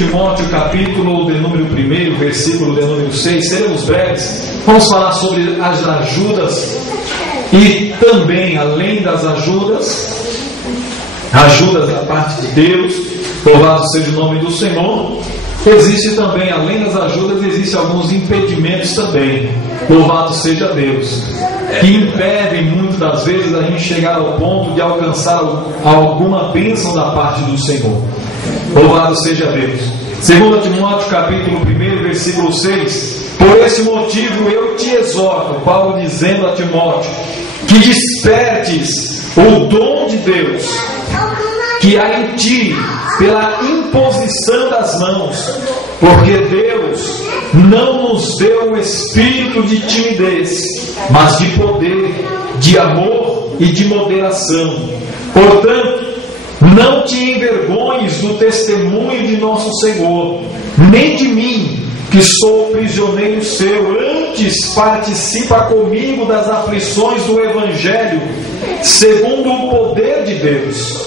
Timóteo, capítulo de número 1, versículo de número 6, seremos breves. Vamos falar sobre as ajudas e também, além das ajudas da parte de Deus, louvado seja o nome do Senhor. Existe também, além das ajudas, existem alguns impedimentos também, louvado seja Deus, que impedem muitas das vezes a gente chegar ao ponto de alcançar alguma bênção da parte do Senhor. Louvado seja Deus. 2 Timóteo capítulo 1, versículo 6: por esse motivo eu te exorto, Paulo dizendo a Timóteo, que despertes o dom de Deus que há em ti pela imposição das mãos, porque Deus não nos deu um espírito de timidez, mas de poder, de amor e de moderação. Portanto, não te envergonhes do testemunho de nosso Senhor, nem de mim, que sou prisioneiro seu. Antes participa comigo das aflições do Evangelho, segundo o poder de Deus,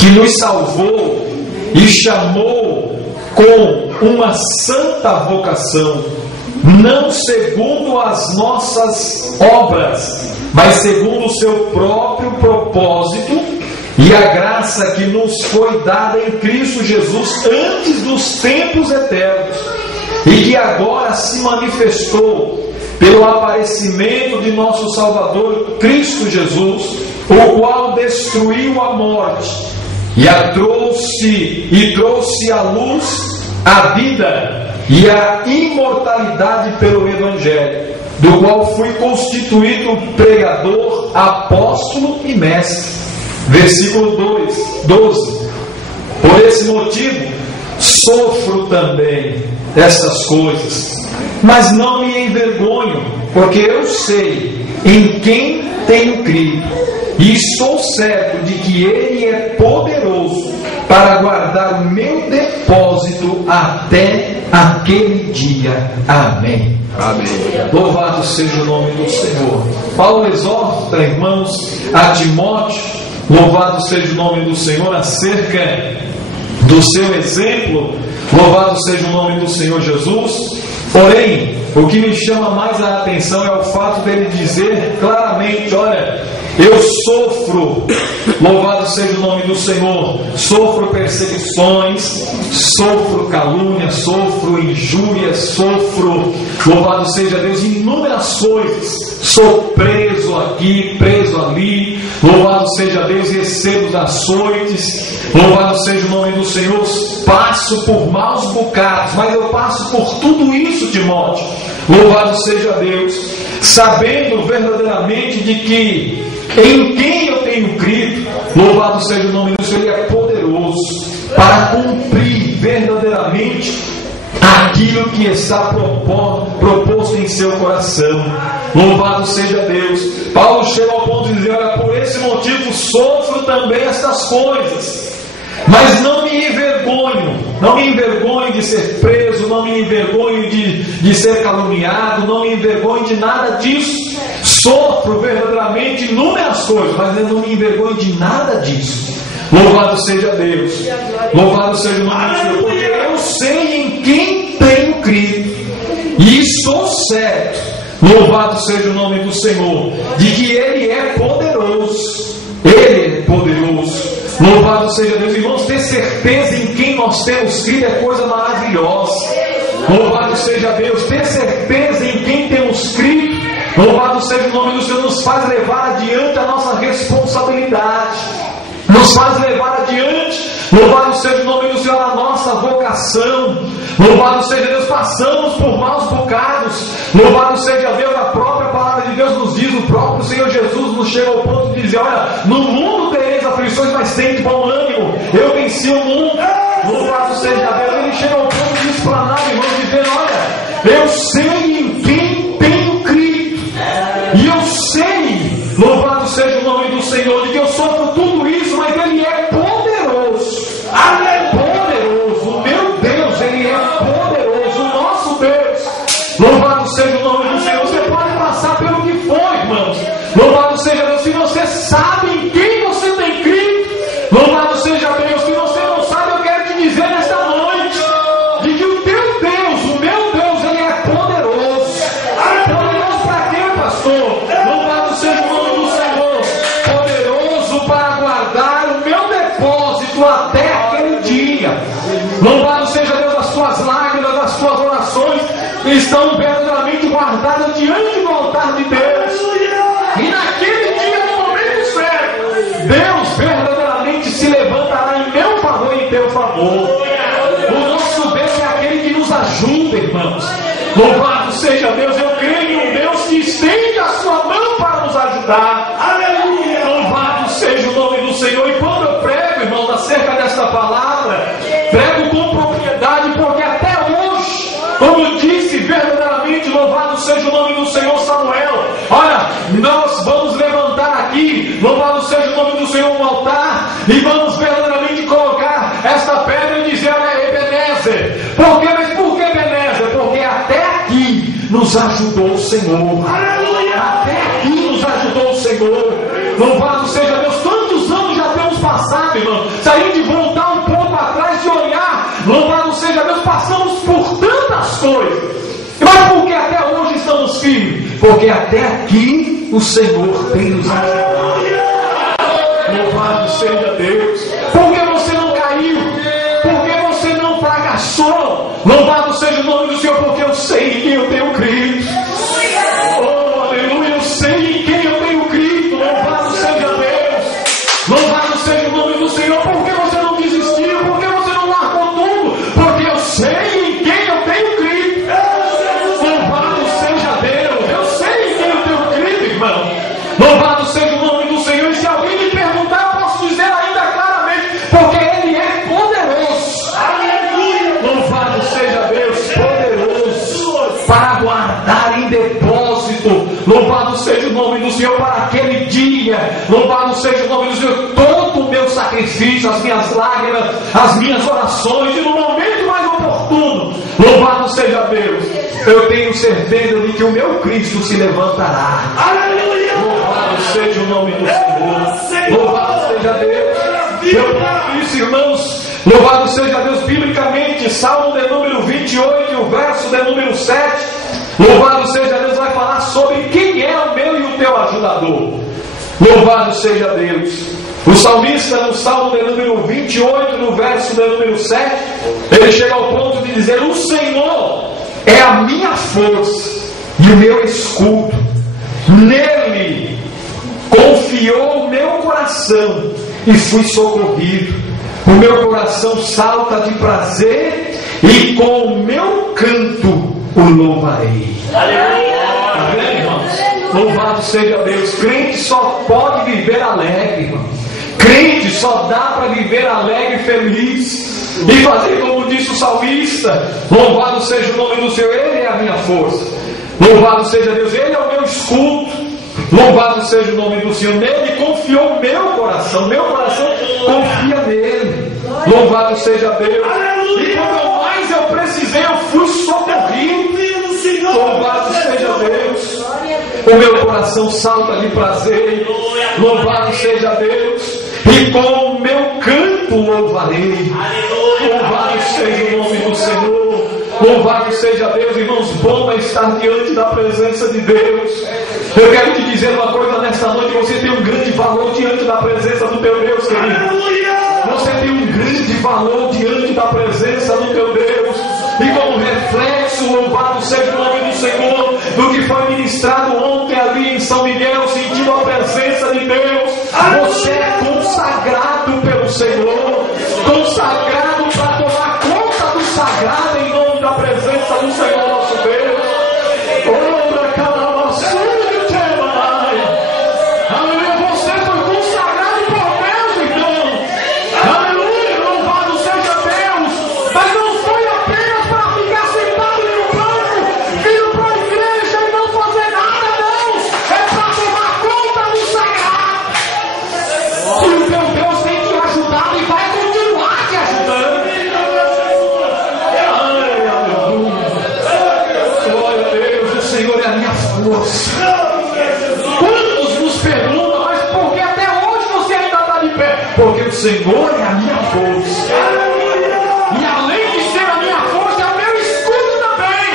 que nos salvou e chamou com uma santa vocação, não segundo as nossas obras, mas segundo o seu próprio propósito e a graça que nos foi dada em Cristo Jesus antes dos tempos eternos, e que agora se manifestou pelo aparecimento de nosso Salvador Cristo Jesus, o qual destruiu a morte e trouxe à luz a vida e a imortalidade pelo Evangelho, do qual fui constituído pregador, apóstolo e mestre. Versículo 12: por esse motivo sofro também essas coisas, mas não me envergonho, porque eu sei em quem tenho crido, e estou certo de que Ele é poderoso para guardar o meu depósito até aquele dia. Amém. Amém. Louvado seja o nome do Senhor. Paulo exorta, irmãos, a Timóteo, louvado seja o nome do Senhor, acerca do seu exemplo, louvado seja o nome do Senhor Jesus. Porém, o que me chama mais a atenção é o fato dele dizer claramente: olha, eu sofro, louvado seja o nome do Senhor, sofro perseguições, sofro calúnia, sofro injúrias, sofro, louvado seja Deus, inúmeras coisas. Sou preso aqui, preso ali, louvado seja Deus, recebo açoites, louvado seja o nome do Senhor, passo por maus bocados, mas eu passo por tudo isso, Timóteo, louvado seja Deus, sabendo verdadeiramente de que em quem eu tenho crido, louvado seja o nome do Senhor, Ele é poderoso para cumprir verdadeiramente aquilo que está proposto em seu coração. Louvado seja Deus. Paulo chega ao ponto de dizer: olha, por esse motivo sofro também estas coisas, mas não me envergonho de ser preso, não me envergonho de ser caluniado, não me envergonho de nada disso. Sofro verdadeiramente inúmeras coisas, mas eu não me envergonho de nada disso. Louvado seja Deus, louvado seja o nome do Senhor, porque eu sei em quem tenho crido, e estou certo, louvado seja o nome do Senhor, de que Ele é poderoso. Ele é poderoso. Louvado seja Deus. Irmãos, ter certeza em quem nós temos crido é coisa maravilhosa. Louvado seja Deus. Ter certeza em quem temos crido, louvado seja o nome do Senhor, nos faz levar adiante a nossa responsabilidade, nos faz levar adiante, louvado seja o nome do Senhor, a nossa vocação. Louvado seja Deus. Passamos por maus bocados, louvado seja Deus. A própria palavra de Deus nos diz, o próprio Senhor Jesus nos chega ao ponto de dizer: olha, no mundo tereis aflições, mas tende bom ânimo, eu venci o mundo. Louvado seja Deus. Ele chega ao ponto de explanar, irmãos, dizendo: olha, eu sei em quem tenho crido, e eu sei, louvado seja o nome do Senhor, de que eu sofro tudo isso, mas Ele é poderoso. Ele é poderoso. O meu Deus, Ele é poderoso. O nosso Deus, louvado seja o nome do Senhor. Você pode passar pelo que for, irmãos, louvado seja Deus. Se você sabe em quem você tem crido, louvado seja Deus. Se você não sabe, eu quero te dizer nesta noite: Louvado seja Deus, as tuas lágrimas, as tuas orações estão verdadeiramente guardadas diante do altar de Deus. E naquele dia, no momento certo, Deus verdadeiramente se levantará em meu favor e em teu favor. O nosso Deus é aquele que nos ajuda, irmãos. Louvado seja Deus, eu creio em um Deus que estende a sua mão para nos ajudar. Aleluia! Louvado seja o nome do Senhor. E quando eu prego, irmãos, acerca desta palavra, prego com propriedade, porque até hoje, como eu disse verdadeiramente, louvado seja o nome do Senhor, Samuel. Olha, nós vamos levantar aqui, louvado seja o nome do Senhor, um altar, e vamos verdadeiramente colocar esta pedra e dizer: olha, Ebenezer. Por quê? Mas por que Ebenezer? Porque até aqui nos ajudou o Senhor. Aleluia! Até aqui nos ajudou o Senhor. Louvado seja Deus. Quantos anos já temos passado, irmão? Se a gente voltar um pouco atrás, de olhar, louvado seja Deus, passamos por tantas coisas. Mas por que até hoje estamos firmes? Porque até aqui o Senhor tem nos ajudado. Louvado seja Deus. Por que você não caiu? Por que você não fracassou? Louvado seja o nome do Senhor, porque eu sei em quem eu tenho crido. Oh, aleluia, eu sei em quem eu tenho crido. Louvado seja Deus. Louvado seja o nome do Senhor. Por que você não desistiu? Por que você não largou tudo? Porque eu sei em quem eu tenho crido. Louvado seja Deus. Eu sei em quem eu tenho crido, irmão. Louvado seja o nome do Senhor. E se alguém me perguntar, eu posso dizer ainda claramente, porque Ele é poderoso. Aleluia. Louvado seja Deus, poderoso para guardar em depósito. Louvado seja o nome do Senhor para aquele dia. Louvado seja o nome do Senhor. Todo o meu sacrifício, as minhas lágrimas, as minhas orações, e no momento mais oportuno, louvado seja Deus, eu tenho certeza de que o meu Cristo se levantará. Aleluia! Louvado seja o nome do Senhor. Louvado seja Deus. Eu falo isso, irmãos. Louvado seja Deus. Biblicamente, Salmo de número 28, o verso de número 7. Louvado seja Deus, vai falar sobre quem é o meu e o teu ajudador. Louvado seja Deus. O salmista, no Salmo de número 28, no verso de número 7, ele chega ao ponto de dizer: o Senhor é a minha força e o meu escudo. Nele confiou o meu coração e fui socorrido. O meu coração salta de prazer e com o meu canto o louvarei. Amém, irmãos? Louvado seja Deus. Crente só pode viver alegre, irmão. Crente só dá para viver alegre e feliz e fazer como disse o salmista. Louvado seja o nome do Senhor. Ele é a minha força. Louvado seja Deus. Ele é o meu escudo. Louvado seja o nome do Senhor. Nele confiou o meu coração. Meu coração confia nele. Louvado seja Deus. E quando mais eu precisei, eu fui socorrido. Louvado seja Deus. O meu coração salta de prazer. Louvado seja Deus. E com o meu canto louvarei. Louvado seja o nome do Senhor. Louvado seja Deus. Irmãos, bom é estar diante da presença de Deus. Eu quero te dizer uma coisa nesta noite: você tem um grande valor diante da presença do teu Deus, querido. Você tem um grande valor diante da presença do teu Deus. E como reflexo, louvado seja o nome do Senhor, do que foi ministrado ontem ali em São Miguel, sentindo a presença de Deus. Você é consagrado pelo Senhor, consagrado para tomar conta do sagrado em nome da presença do Senhor nosso Deus. Aleluia, você foi consagrado por Deus, então. Aleluia, louvado seja Deus. Mas não foi apenas para ficar sentado no banco, vindo para a igreja e não fazer nada, não. É para tomar conta do sagrado. E o teu Deus tem te ajudado e vai continuar te ajudando. Glória a Deus, o Senhor é a minha força. Quantos nos perguntam, mas por que até hoje você ainda está de pé? Porque o Senhor é a minha força. E além de ser a minha força, é o meu escudo também.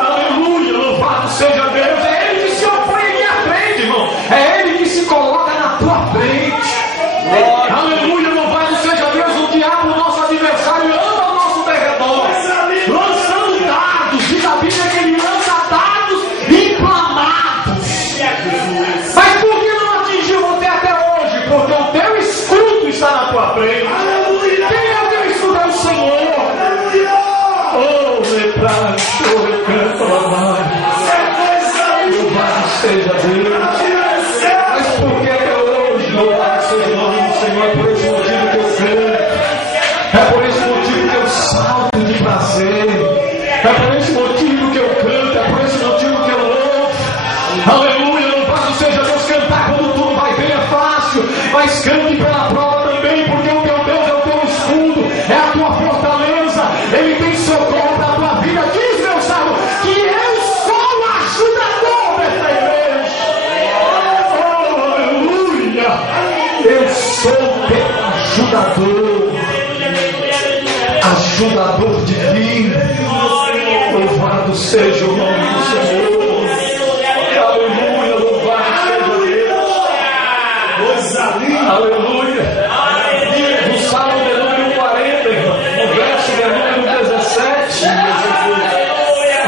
Aleluia, louvado seja Deus. É Ele que se opõe em minha frente, irmão. É Ele que se coloca na tua frente. Aleluia, louvado seja Deus. O diabo, nosso adversário, mas cante pela prova também, porque o teu Deus é o teu escudo, é a tua fortaleza, Ele tem socorro para a tua vida. Diz, meu salmo, que eu sou o ajudador desta igreja. Oh, aleluia! Eu sou teu ajudador divino. Louvado seja o nome do Senhor. Aleluia, louvado seja Deus. Aleluia. No Salmo de número 40, no verso de número 17. Aleluia.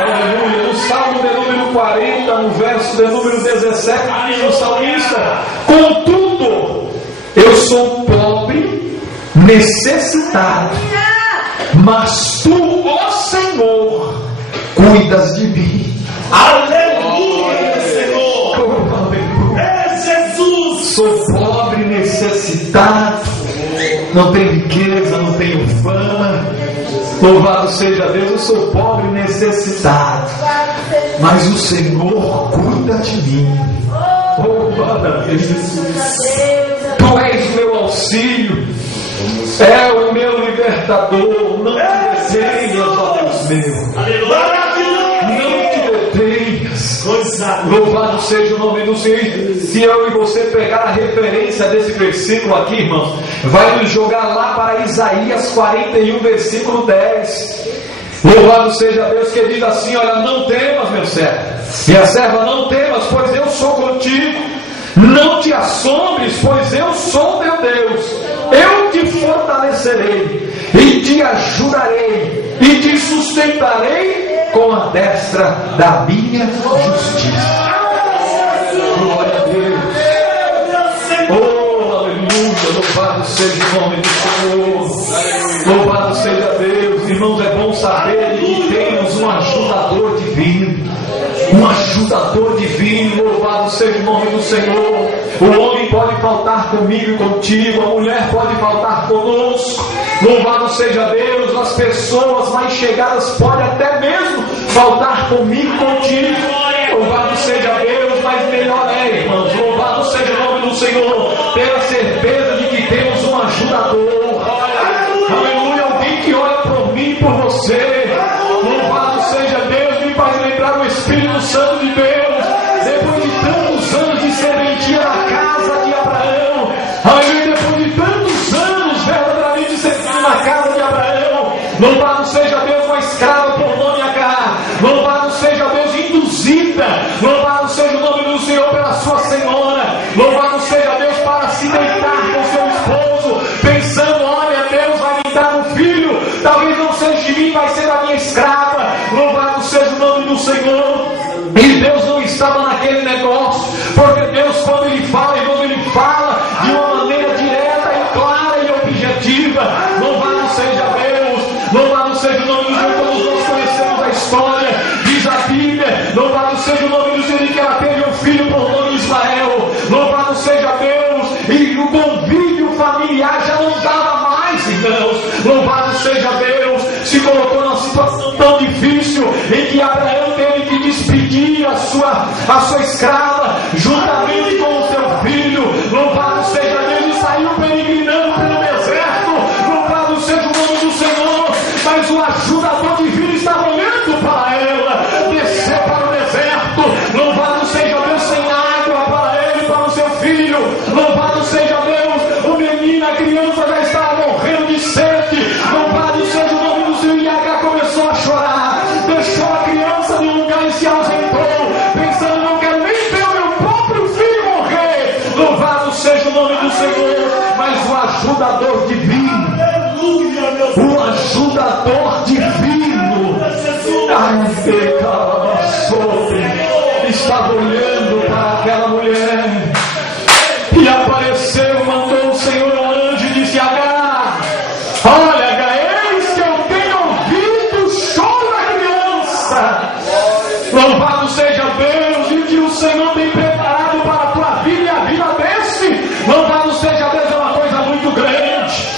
No Salmo de número 40, no verso de número 17, diz o salmista: contudo, eu sou pobre, necessitado, mas tu, ó Senhor, cuidas de mim. Aleluia, Senhor. Oh, aleluia. É Jesus. Sou pobre, necessitado, não tenho riqueza, não tenho fama. Louvado seja Deus, eu sou pobre, necessitado, mas o Senhor cuida de mim. Louvado a Deus. Tu és meu auxílio, é o meu libertador. Não te detenhas, ó Deus meu. Não te detenhas. Louvado seja o nome do Senhor. Se eu e você pegar a referência desse versículo aqui, irmãos, vai nos jogar lá para Isaías 41, versículo 10. Louvado seja Deus, que diz assim: olha, não temas, meu servo, e a serva, não temas, pois eu sou contigo. Não te assombres, pois eu sou teu Deus. Eu te fortalecerei e te ajudarei e te sustentarei com a destra da minha justiça. Glória a Deus. Oh, aleluia. Louvado seja o nome do Senhor. Louvado seja Deus. Irmãos, é bom saber que temos um ajudador divino. Um ajudador divino. Louvado seja o nome do Senhor. O homem pode faltar comigo e contigo, a mulher pode faltar conosco. Louvado seja Deus. As pessoas mais chegadas podem até mesmo faltar comigo e contigo. Louvado seja Deus. Mas melhor é, irmãos, louvado seja o nome do Senhor, ter a certeza de que temos um ajudador. Aleluia. Alguém que ora por mim e por você. Louvado seja Deus. Me faz lembrar o Espírito Santo de Deus, depois de tantos anos de serventia na casa de Abraão. Aleluia. Depois de tantos anos verdadeiramente servindo na casa de Abraão. Louvado seja Deus, uma escrava por nome Agar. Louvado seja Deus, induzida. Louvado seja o nome do Senhor pela sua senhora. Louvado seja Deus, para se deitar com seu esposo, pensando: olha, Deus vai me dar um filho, talvez não seja de mim, vai ser da minha escrava. Louvado seja o nome do Senhor. E Deus não estava naquele negócio, porque Deus, quando Ele fala, e quando Ele fala de uma maneira direta e clara e objetiva. Louvado seja Deus. Louvado seja o nome do Senhor. Todos nós conhecemos a história, diz a Bíblia. Louvado seja o nome do Senhor, que ela teve um filho por nome Ismael. Louvado seja Deus. E o convívio familiar já não dava mais, irmãos. Louvado seja Deus. Se colocou numa situação tão difícil em que Abraão teve que despedir a sua escrava juntamente com o seu filho. Louvado seja Deus. E saiu peregrinando pelo deserto. Louvado seja o nome do Senhor. Mas o ajudador divino estava olhando para ela descer para o deserto. Louvado seja Deus, sem água para ele e para o seu filho. Louvado seja Deus. O menino, a criança já estava morrendo de sede. Louvado seja o nome do Senhor. E Agar começou a chorar. Deixou a criança no lugar e se ausentou, pensando: não quero nem ver o meu próprio filho morrer. Louvado seja o nome do Senhor. Mas o ajudador divino, o ajudador divino, estava olhando para aquela mulher e apareceu, mandou o Senhor um anjo e disse: Agar, olha, Agar, eis que eu tenho ouvido o choro da criança. Louvado seja Deus. E o que o Senhor tem preparado para a tua vida e a vida desse, louvado seja Deus, é uma coisa muito grande.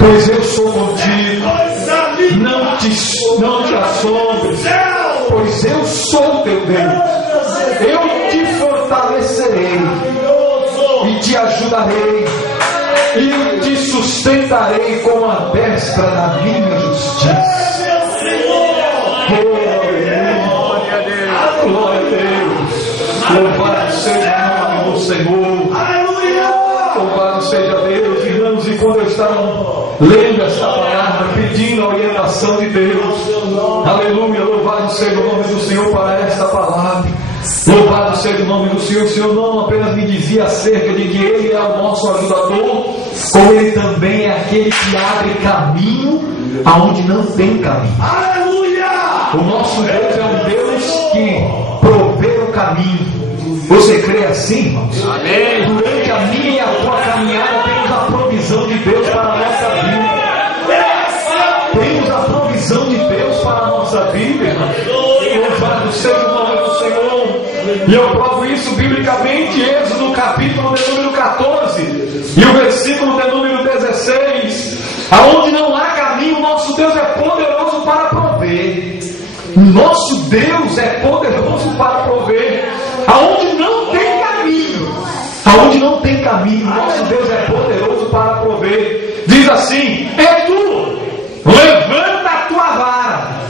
pois eu sou contigo. Não te assombres, pois eu sou teu Deus. Eu te fortalecerei e te ajudarei e te sustentarei com a destra da minha justiça. Glória a Deus. Louvado seja o nome do Senhor. Louvado seja Deus, irmãos. E quando eu estava lendo esta palavra, pedindo a orientação de Deus, aleluia, louvado seja o nome do Senhor para esta palavra. Louvado seja o nome do Senhor. O Senhor não apenas me dizia acerca de que Ele é o nosso ajudador, como Ele também é aquele que abre caminho aonde não tem caminho. Aleluia! O nosso Deus é um Deus que provê o caminho. Você crê assim, irmãos? Amém. Durante a minha e a tua caminhada temos a provisão de Deus para a nossa vida. Temos a provisão de Deus para a nossa vida, irmãos. Louvado seja o nome do Senhor. E eu provo isso biblicamente, Êxodo capítulo de número 14 e o versículo de número 16. Aonde não há caminho, nosso Deus é poderoso para prover. Nosso Deus é poderoso para prover. Aonde não tem caminho, nosso Deus é poderoso para prover. Diz assim: Edu, levanta a tua vara.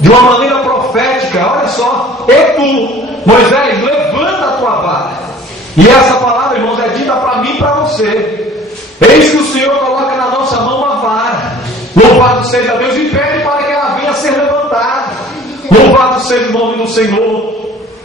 De uma maneira profética, olha só, Edu, Moisés, levanta a tua vara. E essa palavra, irmãos, é dita para mim e para você. Eis que o Senhor coloca na nossa mão uma vara. Louvado seja Deus, e pede para que ela venha a ser levantada. Louvado seja o nome do Senhor.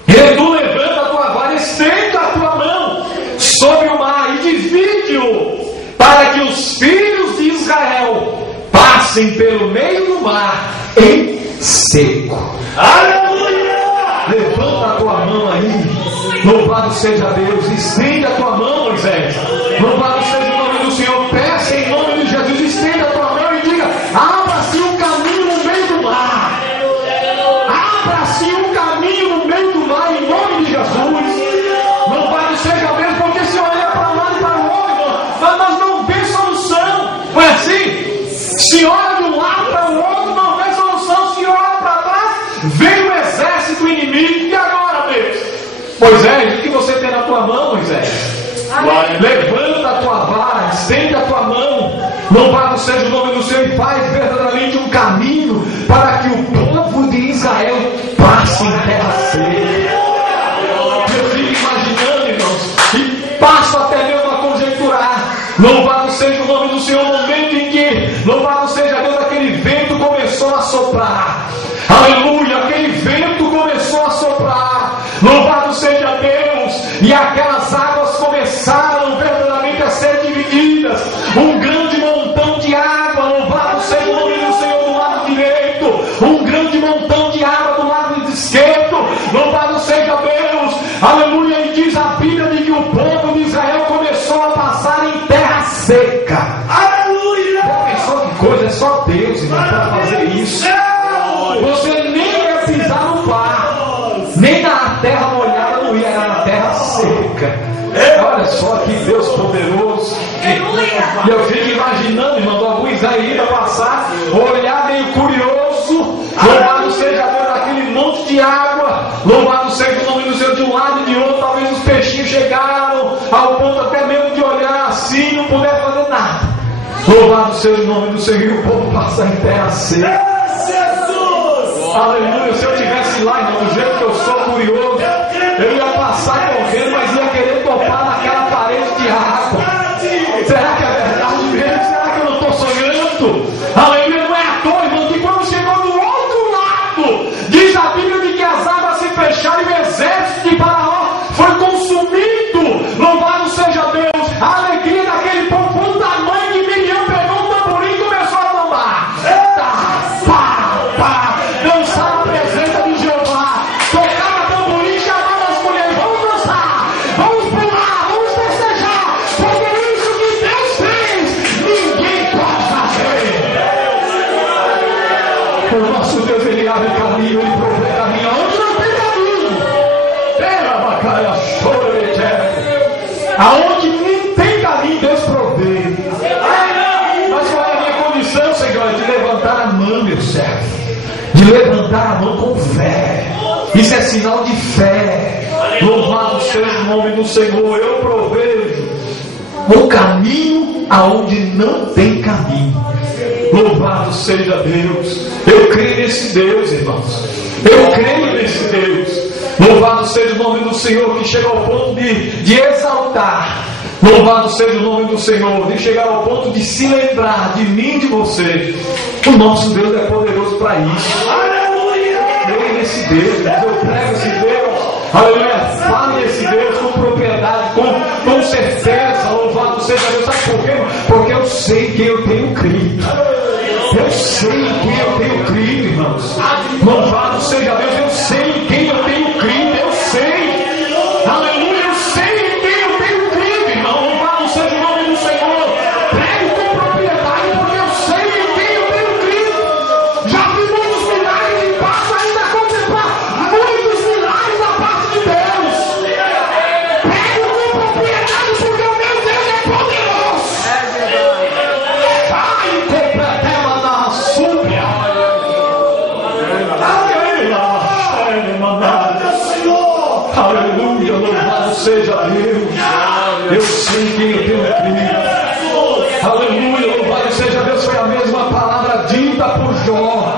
Edu, levanta a tua vara, estende a tua mão sobre o mar e divide-o, para que os filhos de Israel passem pelo meio do mar em seco. Aleluia! Levanta a tua mão aí. Louvado seja Deus. Estende a tua mão, Moisés. Louvado seja o nome do Senhor. Peça em nome de Jesus. Estende a tua mão e diga: abra-se um caminho no meio do mar. Abra-se um caminho no meio do mar em nome de Jesus. Louvado seja Deus, porque se olhar para um lado e para o outro, nós não vê solução. Não é assim? Se olha de um lado para o outro, não vê solução. Se olha para trás, vem o exército inimigo. E agora, Deus? Moisés, o que você tem na tua mão, Moisés? Amém. Levanta a tua vara, estende a tua mão. Louvado seja o nome do Senhor, e faz verdadeiramente um caminho para que o povo de Israel passe em terra seca. Eu fico imaginando, irmãos, e passo até mesmo a conjecturar. Louvado seja o nome do Senhor, no momento em que, louvado seja Deus, aquele vento começou a soprar. Aleluia, aquele vento começou a soprar. Louvado seja Deus, e aquelas águas começaram verdadeiramente a ser divididas. Um grande montão de água, louvado seja o nome do Senhor, do lado direito. Um grande montão de água do lado esquerdo. Louvado seja Deus. Aleluia. E diz a Bíblia de que o povo de Israel começou a passar em terra seca. Aleluia. Já pensou que coisa? É só Deus, irmão, para fazer isso. Você nem ia pisar no par, nem na terra molhada não ia, era na terra seca. Olha só que Deus poderoso. E eu fico imaginando, irmão, algum israelita passar, olhar meio curioso. Louvado seja Deus, aquele monte de água. Louvado seja o nome do Senhor, de um lado e de outro. Talvez os peixinhos chegaram ao ponto até mesmo de olhar assim e não puder fazer nada. Louvado seja o nome do Senhor, e o povo passa em terra seca. Aleluia. Se eu estivesse lá, irmão, do jeito que eu sou curioso, eu ia passar correndo, mas ia querer topar naquela parede de água. Será que é verdade mesmo? Será que eu não estou sonhando? Aleluia. Não é à toa, irmão, que quando chegou do outro lado, diz a Bíblia de que as águas se fecharam e o exército de Faraó foi consumido. Louvado seja Deus. A alegria daquele povo foi do tamanho que Miriam pegou um tamborim e começou a tombar. Dançar a presença de Jeová, tocava tamborim, chamava as mulheres: vamos dançar, vamos pular, vamos festejar, porque isso que Deus fez, ninguém pode fazer. O nosso Deus, Ele abre caminho, Ele provê caminho onde não tem caminho. Aonde nem tem caminho, Deus provê. Mas qual é a de levantar a mão com fé. Isso é sinal de fé. Louvado seja o nome do Senhor. Eu provejo um caminho aonde não tem caminho. Louvado seja Deus. Eu creio nesse Deus, irmãos. Eu creio nesse Deus. Louvado seja o nome do Senhor, que chega ao ponto de exaltar. Louvado seja o nome do Senhor, de chegar ao ponto de se lembrar de mim e de você. O nosso Deus é poderoso para isso. Aleluia! Creio nesse Deus, eu prego esse Deus. Aleluia! Fale desse Deus com propriedade, com certeza. Louvado seja Deus. Sabe por quê? Porque eu sei que eu tenho crido. Eu sei quem eu tenho crido, irmãos. Louvado seja Deus. Eu sei quem eu tenho crido. Eu sei. Aleluia. Eu sei quem eu tenho crido, irmão. Louvado seja o nome do Senhor. Prego com propriedade, porque eu sei quem eu tenho crido. Já vi muitos milagres e passo ainda a contemplar muitos milagres da parte de Deus. Prego com propriedade, porque o meu Deus é poderoso. Vai completar. Aleluia, louvado seja Deus. Eu sei quem eu tenho crido. Aleluia, louvado seja Deus. Foi a mesma palavra dita por Jó.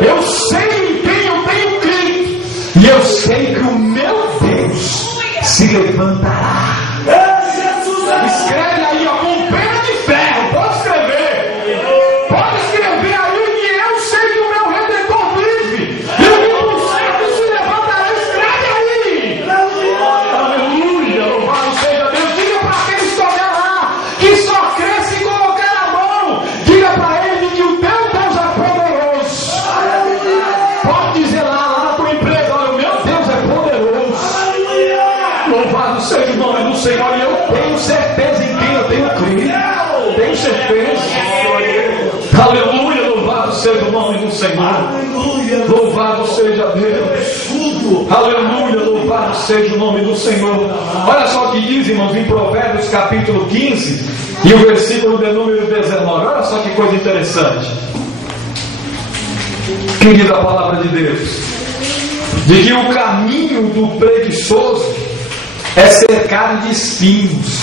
Eu sei quem eu tenho crido. E eu sei que o meu Deus se levantará. Escreve aí, ó, com pena de ferro. Pode escrever. Pode escrever aí que eu sei que o meu Redentor vive. E o certo se levantará. Escreve aí. Aleluia, louvado seja Deus. Diga para aquele que estiver lá, que só crê se colocar a mão. Diga para ele que o teu Deus é poderoso. Pode dizer lá na tua empresa: olha, o meu Deus é poderoso. Louvado seja o nome do Senhor. E eu tenho certeza em quem eu tenho crido. Tenho certeza. Aleluia, louvado seja o nome do Senhor. Louvado seja Deus. Aleluia, louvado seja o nome do Senhor. Olha só o que diz, irmãos, em Provérbios capítulo 15 e o versículo de número 19. Olha só que coisa interessante. Querida palavra de Deus, de que o caminho do preguiçoso é cercado de espinhos.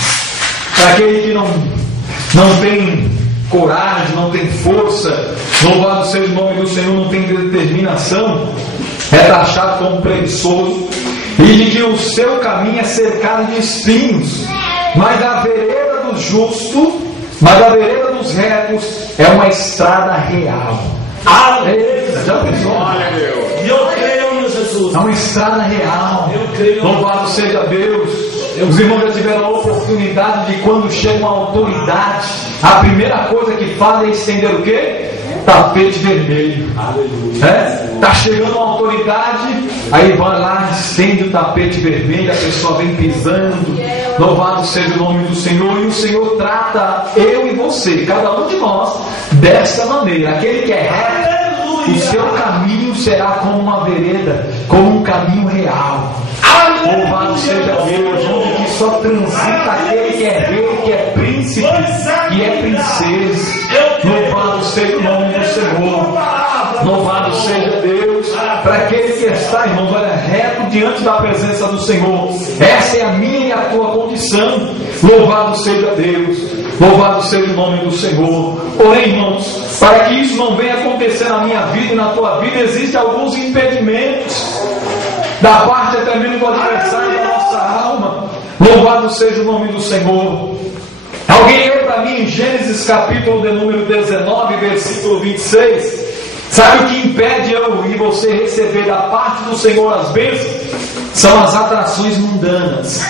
Para aquele que não tem coragem, não tem força, louvado seja o nome do Senhor, não tem determinação, é taxado como preguiçoso. E de que o seu caminho é cercado de espinhos, mas a vereda do justo, mas a vereda dos retos é uma estrada real. Aleluia! Já pensou? E eu creio em Jesus. É uma estrada real. Louvado seja Deus. Os irmãos já tiveram a oportunidade de, quando chega uma autoridade, a primeira coisa que faz é estender o quê? Tapete vermelho. Está chegando uma autoridade, aí vai lá, estende o tapete vermelho, a pessoa vem pisando. Louvado seja o nome do Senhor. E o Senhor trata eu e você, cada um de nós, desta maneira. Aquele que é reto, o seu caminho será como uma vereda, como um caminho real. Louvado seja Deus, onde que só transita aquele que é rei, que é príncipe, que é princesa. Louvado seja o nome do Senhor. Louvado seja Deus. Para aquele que está, irmãos, olha, reto diante da presença do Senhor. Essa é a minha e a tua condição. Louvado seja Deus. Louvado seja o nome do Senhor. Porém, irmãos, para que isso não venha acontecer na minha vida e na tua vida, existem alguns impedimentos da parte até mesmo do adversário da nossa alma. Louvado seja o nome do Senhor. Alguém lê para mim em Gênesis capítulo de número 19, versículo 26. Sabe o que impede eu e você receber da parte do Senhor as bênçãos? São as atrações mundanas.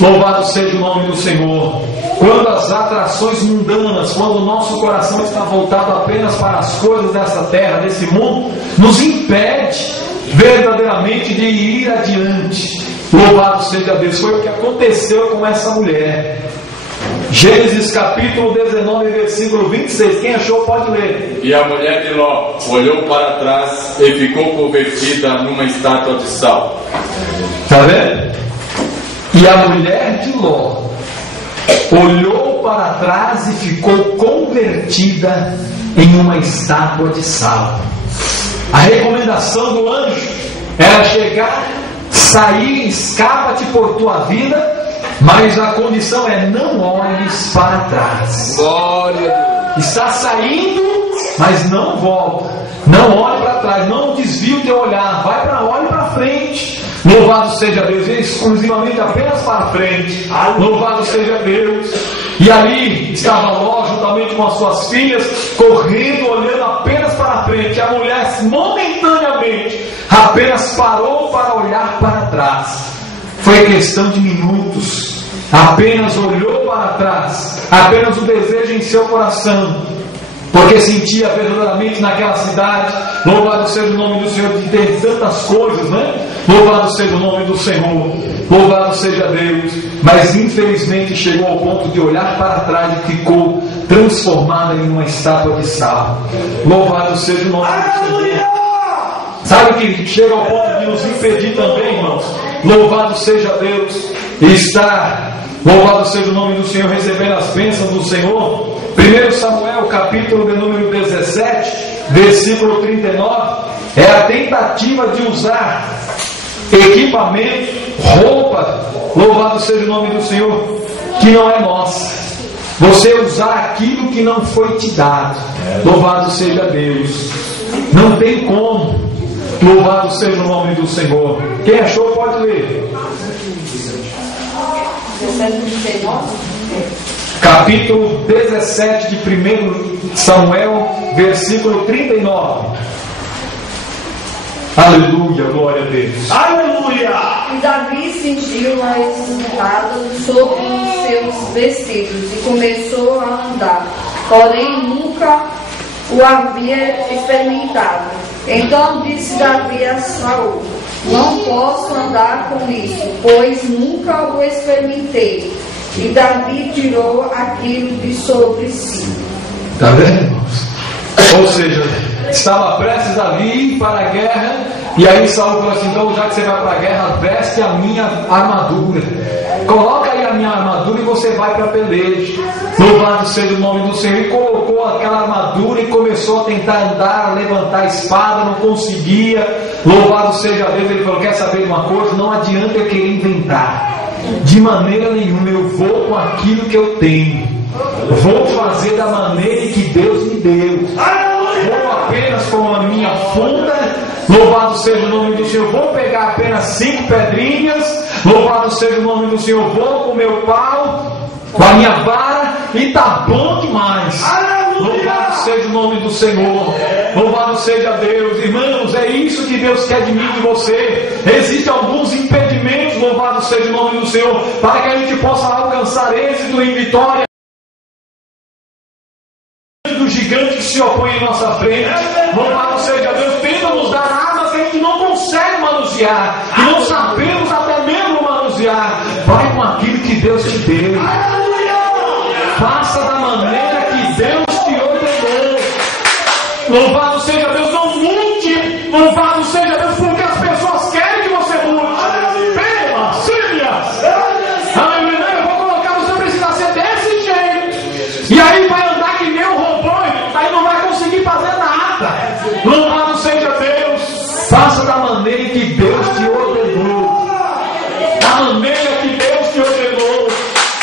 Louvado seja o nome do Senhor. Quando as atrações mundanas, quando o nosso coração está voltado apenas para as coisas dessa terra, desse mundo, nos impede verdadeiramente de ir adiante. Louvado seja Deus. Foi o que aconteceu com essa mulher. Gênesis capítulo 19, versículo 26. Quem achou pode ler. E a mulher de Ló olhou para trás e ficou convertida numa estátua de sal. Está vendo? E a mulher de Ló olhou para trás e ficou convertida em uma estátua de sal. A recomendação do anjo era chegar, sair, escapa-te por tua vida, mas a condição é: não olhes para trás. Glória a Deus. Está saindo, mas não volta. Não olhe para trás, não desvie o teu olhar. Olhe para frente. Louvado seja Deus, exclusivamente apenas para frente. Louvado seja Deus. E ali estava Ló juntamente com as suas filhas, correndo, olhando apenas para frente. A mulher momentaneamente apenas parou para olhar para trás. Foi questão de minutos. Apenas olhou para trás. Apenas o desejo em seu coração, porque sentia verdadeiramente naquela cidade, louvado seja o nome do Senhor, de ter tantas coisas, né? Louvado seja o nome do Senhor, louvado seja Deus. Mas infelizmente chegou ao ponto de olhar para trás e ficou transformada em uma estátua de sal. Louvado seja o nome do Senhor. Sabe que chega ao ponto de nos impedir também, irmãos? Louvado seja Deus. E está, louvado seja o nome do Senhor, recebendo as bênçãos do Senhor. 1 Samuel, capítulo de número 17, versículo 39, é a tentativa de usar equipamento, roupa, louvado seja o nome do Senhor, que não é nossa. Você usar aquilo que não foi te dado, louvado seja Deus. Não tem como, louvado seja o nome do Senhor. Quem achou pode ler. Capítulo 17 de 1 Samuel, versículo 39. Aleluia, glória a Deus. Aleluia! E Davi cingiu a espada sobre os seus vestidos e começou a andar, porém nunca o havia experimentado. Então disse Davi a Saul: não posso andar com isso, pois nunca o experimentei. E Davi tirou aquilo de sobre si. Está vendo, irmãos? Ou seja, estava prestes a vir para a guerra, e aí Saul falou assim: então já que você vai para a guerra, veste a minha armadura. Coloca aí a minha armadura e você vai para a peleja. Louvado seja o nome do Senhor. E colocou aquela armadura e começou a tentar andar, levantar a espada, não conseguia. Louvado seja Deus. Ele falou: quer saber de uma coisa? Não adianta eu querer inventar. De maneira nenhuma, eu vou com aquilo que eu tenho. Vou fazer da maneira que Deus me deu. Vou apenas com a minha funda. Louvado seja o nome do Senhor. Vou pegar apenas 5 pedrinhas. Louvado seja o nome do Senhor. Vou com o meu pau, com a minha vara, e tá bom demais. Louvado seja o nome do Senhor. Louvado seja Deus. Irmãos, é isso que Deus quer de mim e de você. Existem alguns impedimentos, louvado seja o nome do Senhor, para que a gente possa alcançar êxito e vitória do gigante que se opõe em nossa frente. Louvado seja Deus. Tenta nos dar armas que a gente não consegue manusear, que não sabemos até mesmo manusear. Vai com aquilo que Deus te deu. Faça da maneira que Deus te ordenou. Louvado seja Deus. Não mude. Louvado seja Deus, porque as pessoas querem que você mude. Pema, sírias. Aleluia. Eu vou colocar, você precisa ser desse jeito. E aí vai andar que nem um robô, aí não vai conseguir fazer nada. Louvado seja Deus. Faça da maneira que Deus te ordenou. Da maneira que Deus te ordenou.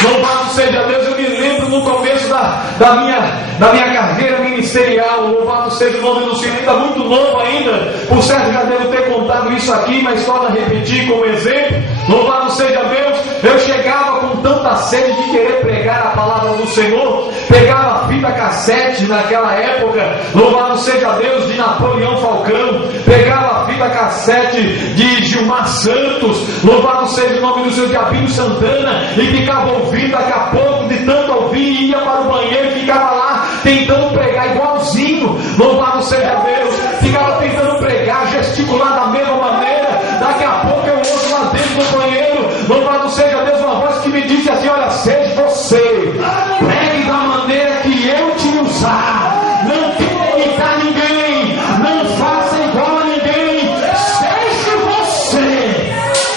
Louvado seja Deus. Eu me lembro no começo da minha carreira ministerial. Louvado seja o nome do Senhor. Ainda muito novo ainda. Por certo já devo ter contado isso aqui, mas torna a repetir como exemplo. Louvado seja Deus. Eu chegava com tanta sede de querer pregar a palavra do Senhor. Pegava a fita cassete naquela época. Louvado seja Deus, de Napoleão Falcão. Pegava a fita cassete de Gilmar Santos. Louvado seja o nome do Senhor, de Abílio Santana. E ficava ouvindo. Daqui a pouco, de tanto ouvir, ia para o banheiro e ficava lá tentando pregar igualzinho. Louvado seja Deus. Ficava tentando pregar, gesticular da mesma maneira. Daqui a pouco eu ouço lá dentro do banheiro. Louvado seja Deus, uma voz que me disse assim: olha, seja você, pregue da maneira que eu te usar. Não tente imitar ninguém. Não faça igual a ninguém. Seja você.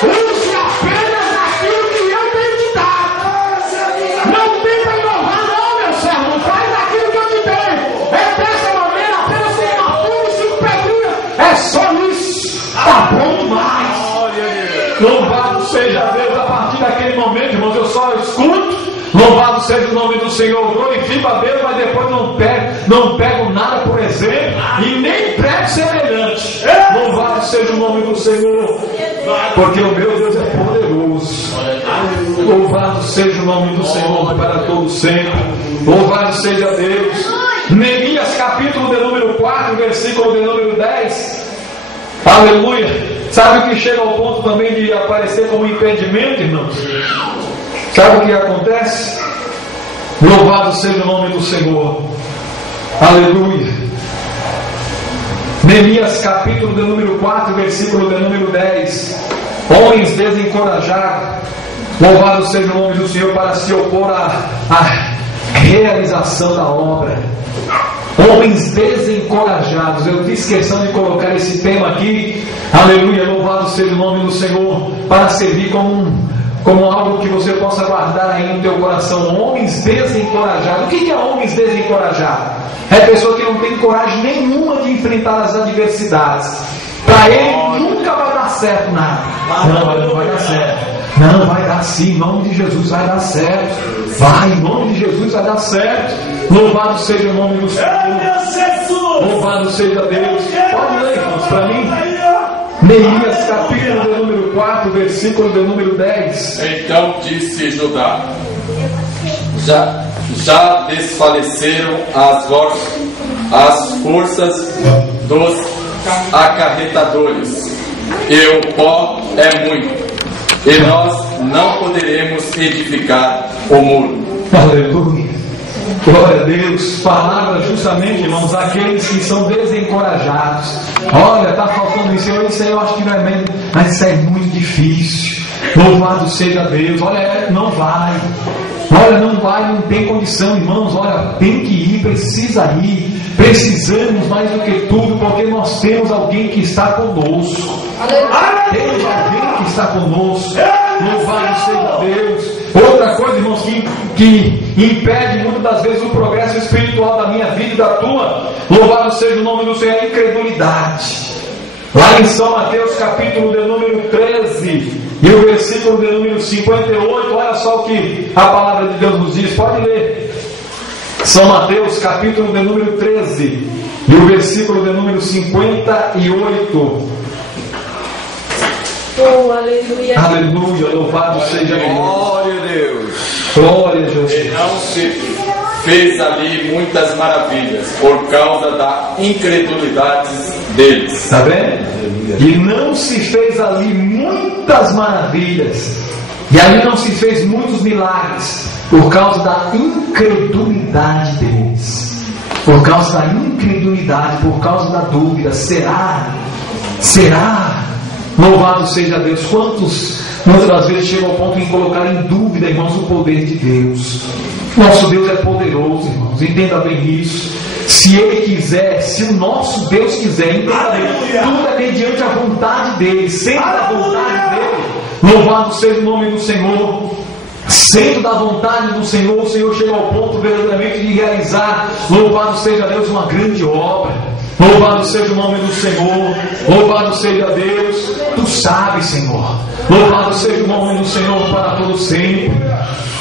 Use apenas aquilo que eu tenho te dado. Não tenta inovar não, meu servo. Faz aquilo que eu te dei. É dessa maneira, apenas com uma funda e 5 pedrinhas. É Está bom demais. Louvado seja Deus. A partir daquele momento, irmãos, eu só escuto. Louvado seja o nome do Senhor. Glorifico a Deus, mas depois não pego nada por exemplo e nem prego semelhante. Louvado seja o nome do Senhor, porque o meu Deus é poderoso. Louvado seja o nome do Senhor para todo sempre. Louvado seja Deus. Neemias capítulo de número 4, versículo de número 10. Aleluia. Sabe o que chega ao ponto também de aparecer como impedimento, irmãos? Sabe o que acontece? Louvado seja o nome do Senhor. Aleluia. Neemias capítulo de número 4, versículo de número 10. Homens desencorajados, louvado seja o nome do Senhor, para se opor à realização da obra. Homens desencorajados. Eu fiz questão de colocar esse tema aqui. Aleluia, louvado seja o nome do Senhor, para servir como algo que você possa guardar aí no teu coração. Homens desencorajados. O que é homens desencorajados? É pessoa que não tem coragem nenhuma de enfrentar as adversidades. Para ele nunca vai dar certo nada. Não vai dar certo. Não, vai dar sim, em nome de Jesus vai dar certo. Vai, em nome de Jesus vai dar certo. Louvado seja o nome do Senhor. Louvado seja Deus. Pode ler, irmãos, para mim. Neemias capítulo de número 4, versículo de número 10. Então disse Judá: já desfaleceram as forças dos acarretadores, e o pó é muito, e nós não poderemos edificar o muro. Aleluia. Glória a Deus. Palavra justamente, irmãos, aqueles que são desencorajados. Olha, está faltando isso aí eu acho que não é mesmo, mas isso é muito difícil. Louvado seja Deus. Olha, não vai. Olha, não vai, não tem condição, irmãos. Olha, tem que ir, precisa ir. Precisamos mais do que tudo, porque nós temos alguém que está conosco. Temos alguém que está conosco. Louvado seja Deus. Outra coisa, irmãos, que impede muitas das vezes o progresso espiritual da minha vida e da tua, louvado seja o nome do Senhor, é a incredulidade. Lá em São Mateus capítulo de número 13 e o versículo de número 58, olha só o que a palavra de Deus nos diz. Pode ler. São Mateus capítulo de número 13 e o versículo de número 58. Oh, aleluia. Aleluia, louvado seja Deus. Glória a Deus. Glória a Deus. E não se fez ali muitas maravilhas por causa da incredulidade deles. Está vendo? E não se fez ali muitas maravilhas, e ali não se fez muitos milagres por causa da incredulidade deles. Por causa da incredulidade, por causa da dúvida. Será? Louvado seja Deus. Muitas das vezes chegam ao ponto de colocar em dúvida, irmãos, o poder de Deus. Nosso Deus é poderoso, irmãos. Entenda bem isso. Se Ele quiser, se o nosso Deus quiser, entenda bem, tudo é mediante a vontade dEle, sendo da vontade dEle. Louvado seja o nome do Senhor. Sendo da vontade do Senhor, o Senhor chega ao ponto verdadeiramente de realizar, louvado seja Deus, uma grande obra. Louvado seja o nome do Senhor. Louvado seja Deus. Tu sabes, Senhor. Louvado seja o nome do Senhor para todo sempre.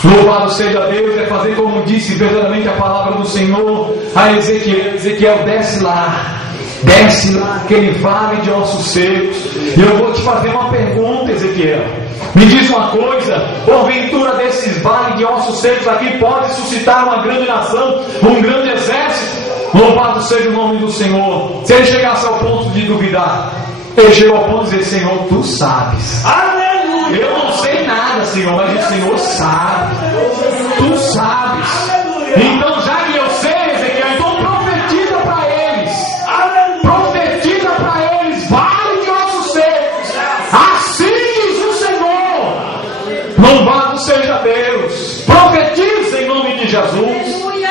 Louvado seja Deus. É fazer como disse verdadeiramente a palavra do Senhor a Ezequiel. Ezequiel, desce lá aquele vale de ossos secos. E eu vou te fazer uma pergunta, Ezequiel. Me diz uma coisa: porventura desses vales de ossos secos aqui pode suscitar uma grande nação, um grande exército? Louvado seja o nome do Senhor. Se ele chegasse ao ponto de duvidar, ele chegou ao ponto de dizer: Senhor, tu sabes. Aleluia. Eu não sei nada, Senhor, mas o Senhor sabe. Tu sabes. Aleluia. Então, já que eu sei, Ezequiel, então profetiza para eles. Aleluia. Profetiza para eles vale de ossos secos. Assim diz o Senhor. Louvado seja Deus. Profetiza em nome de Jesus. Aleluia.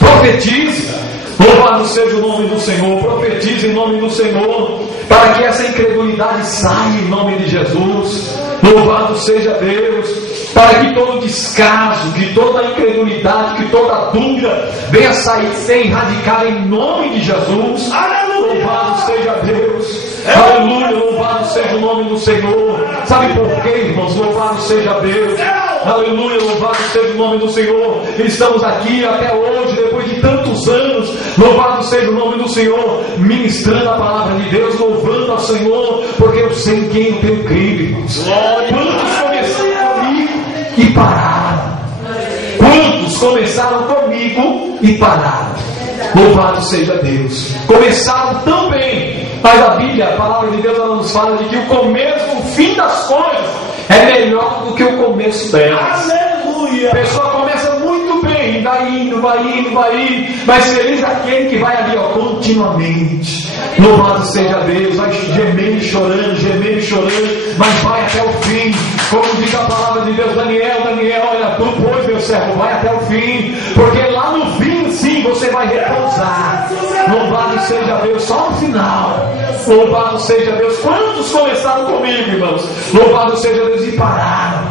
Profetiza. Louvado seja o nome do Senhor. Profetiza em nome do Senhor, para que essa incredulidade saia em nome de Jesus. Louvado seja Deus, para que todo descaso, que toda incredulidade, que toda dúvida venha sair, ser erradicada em nome de Jesus. Aleluia. Louvado seja Deus. Aleluia. Louvado nome do Senhor. Sabe por quê, irmãos? Louvado seja Deus. Aleluia, louvado seja o nome do Senhor. Estamos aqui até hoje, depois de tantos anos. Louvado seja o nome do Senhor, ministrando a palavra de Deus, louvando ao Senhor, porque eu sei em quem eu tenho crido, irmãos. Quantos começaram comigo e pararam? Quantos começaram comigo e pararam? Louvado seja Deus. Começaram tão bem, mas a Bíblia, a palavra de Deus, ela nos fala de que o começo, o fim das coisas é melhor do que o começo delas. Aleluia. A pessoa começa muito bem, vai indo, mas feliz aquele que vai ali, ó, continuamente. Louvado seja Deus, vai gemendo e chorando, mas vai até o fim. Como diz a palavra de Deus, Daniel, olha, tu pois, meu servo, vai até o fim, porque lá no fim, sim, você vai repousar. Louvado seja Deus, só no final. Louvado seja Deus. Quantos começaram comigo, irmãos? Louvado seja Deus e pararam.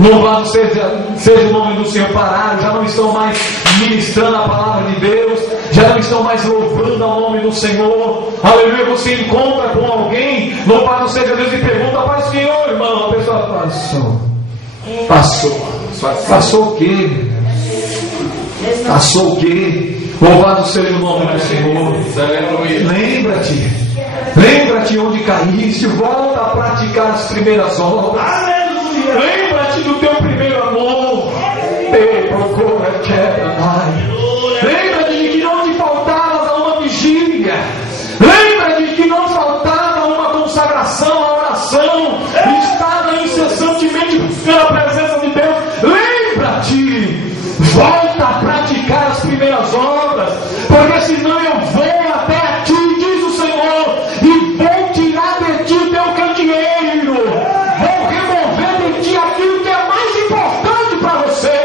Louvado seja o nome do Senhor. Pararam, já não estão mais ministrando a palavra de Deus, já não estão mais louvando ao nome do Senhor. Aleluia. Você encontra com alguém, louvado seja Deus, e pergunta: paz, Senhor, irmão. A pessoa passou o quê? Passou o quê? Louvado seja o nome do Senhor. Lembra-te onde caíste, volta a praticar as primeiras obras. Lembra-te do teu primeiro amor. Lembra-te de que não te faltava uma vigília. Lembra-te de que não faltava uma consagração, a oração. Estava incessantemente buscando a presença de Deus. Lembra-te. Volta a praticar as primeiras obras, porque senão eu vou até ti, diz o Senhor, e vou tirar de ti o teu candeeiro, vou remover de ti aquilo que é mais importante para você.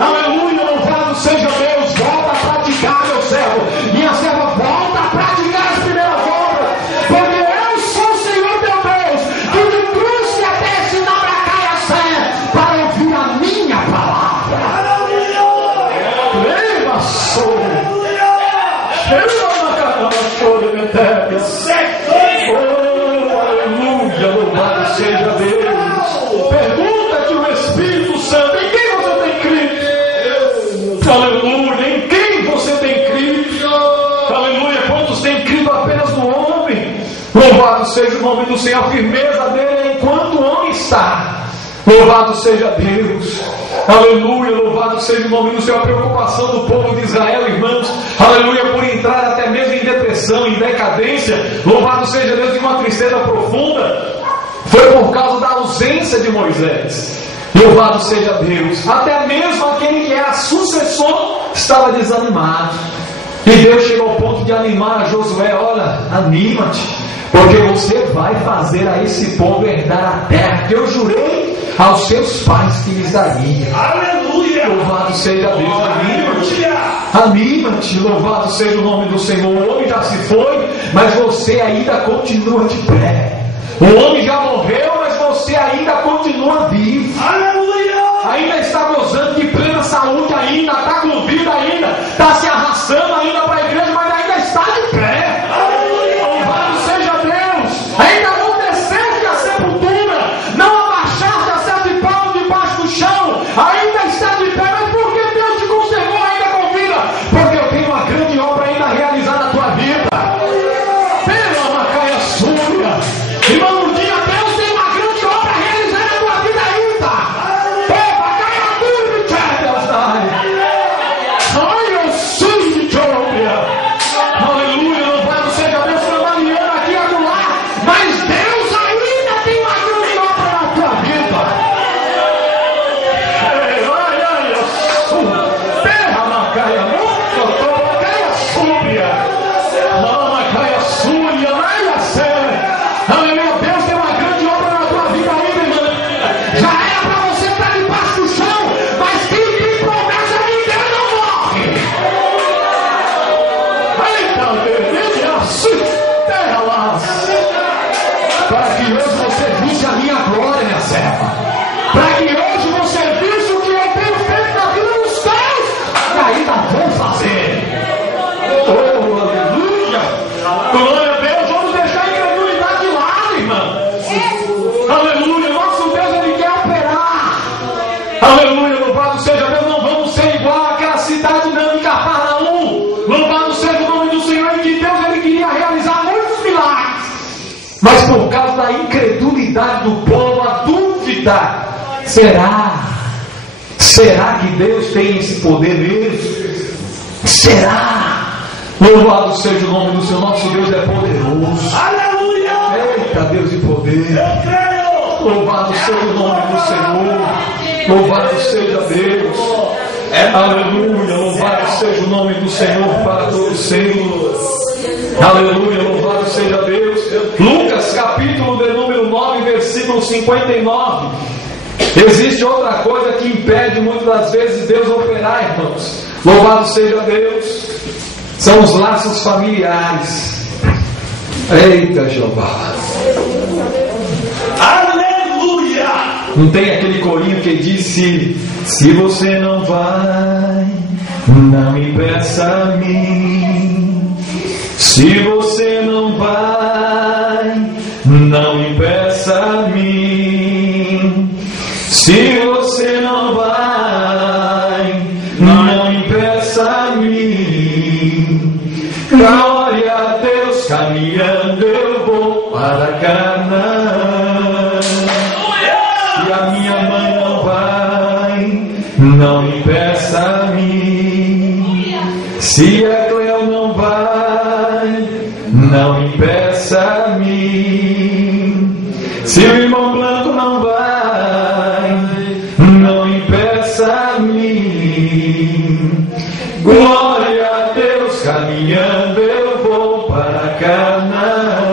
Aleluia, louvado seja Deus. Volta a praticar, meu servo, minha serva, volta a praticar as primeiras obras, porque eu sou o Senhor teu Deus, que te trouxe até esse Nabracaia para ouvir a minha palavra. Aleluia, louvado seja Deus. Pergunta-te o Espírito Santo: em quem você tem crido? Aleluia, em quem você tem crido? Aleluia, quantos têm crido apenas no homem? Louvado seja o nome do Senhor. A firmeza dele é enquanto o homem está. Louvado seja Deus. Aleluia, louvado seja o nome do Senhor. A preocupação do povo de Israel, irmãos, aleluia, por entrar até mesmo em depressão, em decadência, louvado seja Deus, de uma tristeza profunda, foi por causa da ausência de Moisés. Louvado seja Deus. Até mesmo aquele que era sucessor estava desanimado, e Deus chegou ao ponto de animar a Josué: olha, anima-te, porque você vai fazer a esse povo herdar a terra que eu jurei aos seus pais que lhes daria. Aleluia! Louvado seja Deus. Anima-te, louvado seja o nome do Senhor. O homem já se foi, mas você ainda continua de pé. O homem já morreu, mas você ainda continua vivo. Aleluia! Ainda está gozando de plena saúde, ainda está com vida, ainda está se arrastando ainda para a igreja, mas ainda está de pé. Aleluia! Louvado seja Deus. Ainda não desceste a sepultura, não abaixaste a sete palmos debaixo do chão, ainda está de pé. Mas por que Deus te conservou ainda com vida? Porque eu tenho uma grande obra ainda a realizar na tua vida. Pela Macaia Súria, irmão, um dia Deus tem uma grande obra a realizar na tua vida ainda. Pela Macaia Súria, Deus dai. Ai, eu sou de Júlia. Aleluia, louvado seja Deus, trabalhando aqui a lá. Mas Deus ainda tem uma grande obra na tua vida. Terra Macaia, Macaia Súria. Macaia Súria, Maia Séria. Aleluia, Deus tem uma grande obra na tua vida ainda, irmão. Já era para você estar debaixo do chão, mas quem tem promessa de Deus não morre. Eita, Deus, terra lá. Para que hoje você visse a minha glória, minha serva. Para que hoje você visse o que eu tenho feito na vida dos teus, e ainda vou fazer. Oh, aleluia. Glória a Deus. Vamos deixar a incredulidade de lado, irmão. mas por causa da incredulidade do povo, a dúvida: será que Deus tem esse poder mesmo? Será? Louvado seja o nome do Senhor. Nosso Deus é poderoso. Aleluia! Eita, Deus de poder. Eu creio! Louvado seja o nome do Senhor. Louvado seja Deus. Aleluia. Louvado seja o nome do Senhor para todos sempre. Aleluia. Louvado seja Deus. Lucas capítulo de número 9, versículo 59. Existe outra coisa que impede muitas das vezes Deus operar, irmãos. Louvado seja Deus. São os laços familiares. Eita, Jeová. Aleluia! Não tem aquele corinho que disse: se você não vai, não me peça a mim. Se você não vai, não me peça a mim. Se você não vai, não me peça a mim. Glória a Deus, caminhando eu vou para Canaã. Se a minha mãe não vai, não me peça a mim. Se a Cleo não vai, não me peça a mim. Se o irmão Blanco não vai, não me peça a mim. Glória a Deus, caminhando eu vou para Canaã.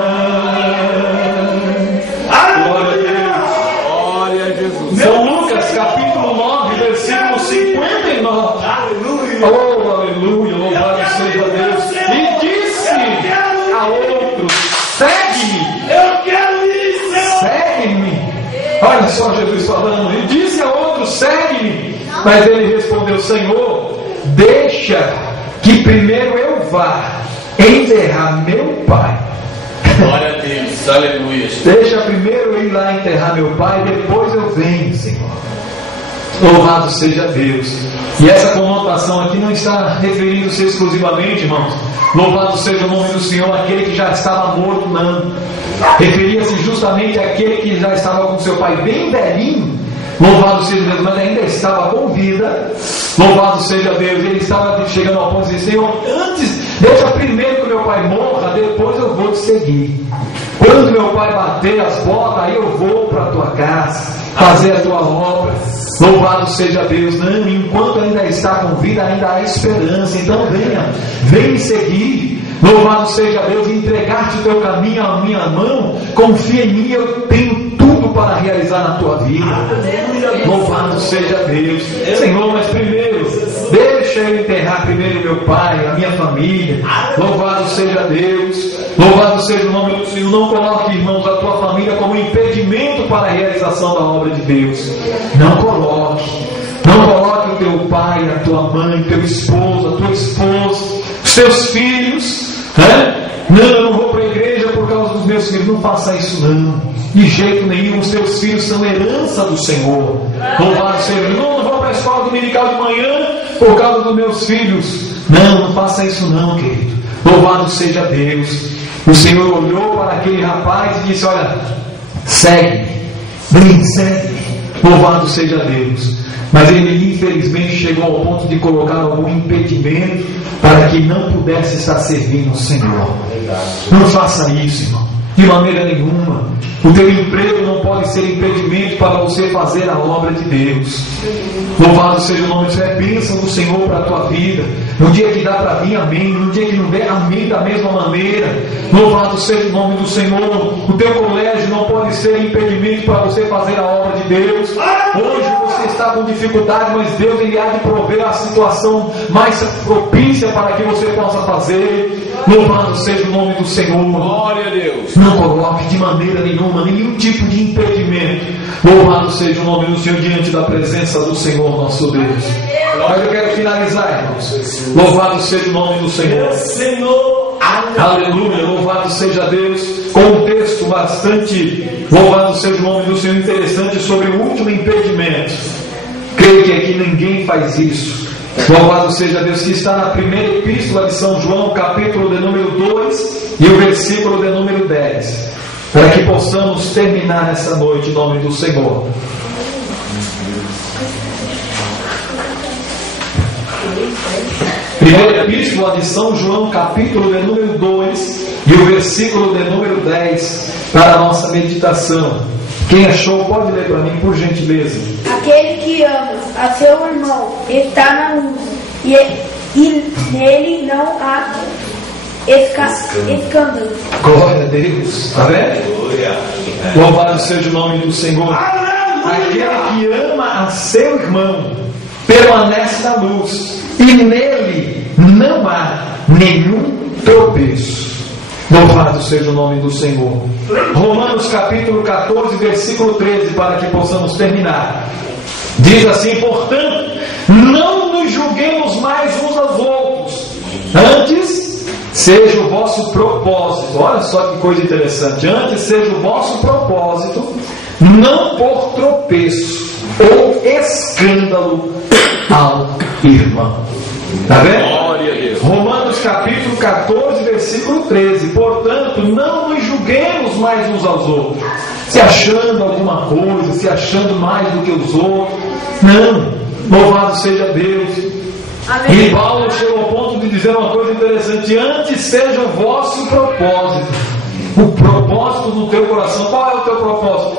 Glória a Jesus. São Lucas capítulo 9, versículo 59. Aleluia! Oh, aleluia, louvado seja Deus. E disse a outro: segue-me. Eu quero ir, Senhor! Segue-me. Olha só Jesus falando. E disse a outro: segue-me. Mas ele respondeu: Senhor, deixa que primeiro eu vá enterrar meu pai. Glória a Deus. Aleluia. Deixa primeiro eu ir lá enterrar meu pai, depois eu venho, Senhor. Louvado seja Deus. E essa conotação aqui não está referindo-se exclusivamente, irmãos. Louvado seja o nome do Senhor, aquele que já estava morto, não. Referia-se justamente àquele que já estava com seu pai bem velhinho. Louvado seja Deus, mas ainda estava com vida. Louvado seja Deus. Ele estava chegando ao ponto de dizer: Senhor, deixa primeiro que meu pai morra, depois eu vou te seguir. Quando meu pai bater as botas, aí eu vou para a tua casa, fazer a tua obra. Louvado seja Deus. Não, enquanto ainda está com vida, ainda há esperança. Então vem me seguir. Louvado seja Deus. Entregar-te o teu caminho à minha mão. Confia em mim, eu tenho tudo para realizar na tua vida. Louvado seja Deus. Senhor, mas primeiro deixa eu enterrar primeiro meu pai, a minha família. Louvado seja Deus. Louvado seja o nome do Senhor. Não coloque, irmãos, a tua família como impedimento para a realização da obra de Deus. Não coloque o teu pai, a tua mãe, teu esposo, a tua esposa, os teus filhos, né? Não, eu não vou para a igreja por causa dos meus filhos. Não faça isso, não. De jeito nenhum. Os teus filhos são herança do Senhor. Louvado seja Deus. Não vou para a escola dominical de manhã por causa dos meus filhos. Não faça isso, não, querido. Louvado seja Deus. O Senhor olhou para aquele rapaz e disse: olha, segue-me, vem, segue-me. Louvado seja Deus. Mas ele infelizmente chegou ao ponto de colocar algum impedimento para que não pudesse estar servindo o Senhor. Não faça isso, irmão, de maneira nenhuma. O teu emprego não pode ser impedimento para você fazer a obra de Deus. Louvado seja o nome do Senhor. É bênção do Senhor para a tua vida. No dia que dá para vir, amém. No dia que não der, amém da mesma maneira. Louvado seja o nome do Senhor. O teu colégio não pode ser impedimento para você fazer a obra de Deus. Hoje você está com dificuldade, mas Deus ele há de prover a situação mais propícia para que você possa fazer. Louvado seja o nome do Senhor. Glória a Deus. Não coloque de maneira nenhuma nenhum tipo de impedimento. Louvado seja o nome do Senhor diante da presença do Senhor nosso Deus. Mas eu quero finalizar, irmãos. Louvado seja o nome do Senhor. Senhor, aleluia, louvado seja Deus. Com um texto bastante, louvado seja o nome do Senhor, interessante sobre o último impedimento. Creio que aqui ninguém faz isso. Louvado seja Deus, que está na primeira epístola de São João, capítulo de número 2 e o versículo de número 10. para que possamos terminar nessa noite em nome do Senhor. Primeira Epístola de São João, capítulo de número 2 e o versículo de número 10 para a nossa meditação. Quem achou pode ler para mim, por gentileza. Aquele que ama a seu irmão está na luz, e nele não há escândalo. Glória a Deus. Está vendo? Louvado seja o nome do Senhor. Aquele que ama a seu irmão permanece na luz, e nele não há nenhum tropeço. Louvado seja o nome do Senhor. Romanos capítulo 14, versículo 13, para que possamos terminar. Diz assim: portanto, não nos julguemos mais uns aos outros, antes seja o vosso propósito. Olha só que coisa interessante. Antes seja o vosso propósito, não por tropeço ou escândalo ao irmão. Está vendo? Romanos capítulo 14, versículo 13. Portanto, não nos julguemos mais uns aos outros, se achando alguma coisa, se achando mais do que os outros. Não. Louvado seja Deus. Amém. E Paulo chegou ao ponto de dizer uma coisa interessante: antes seja o vosso propósito. O propósito do teu coração. Qual é o teu propósito?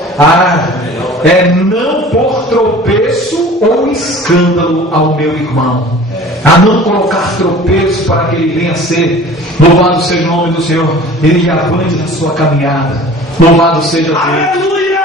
É não por tropeço ou escândalo ao meu irmão. A não colocar tropeço para que ele venha a ser, louvado seja o nome do Senhor, ele avante na sua caminhada. Louvado seja Deus. Aleluia!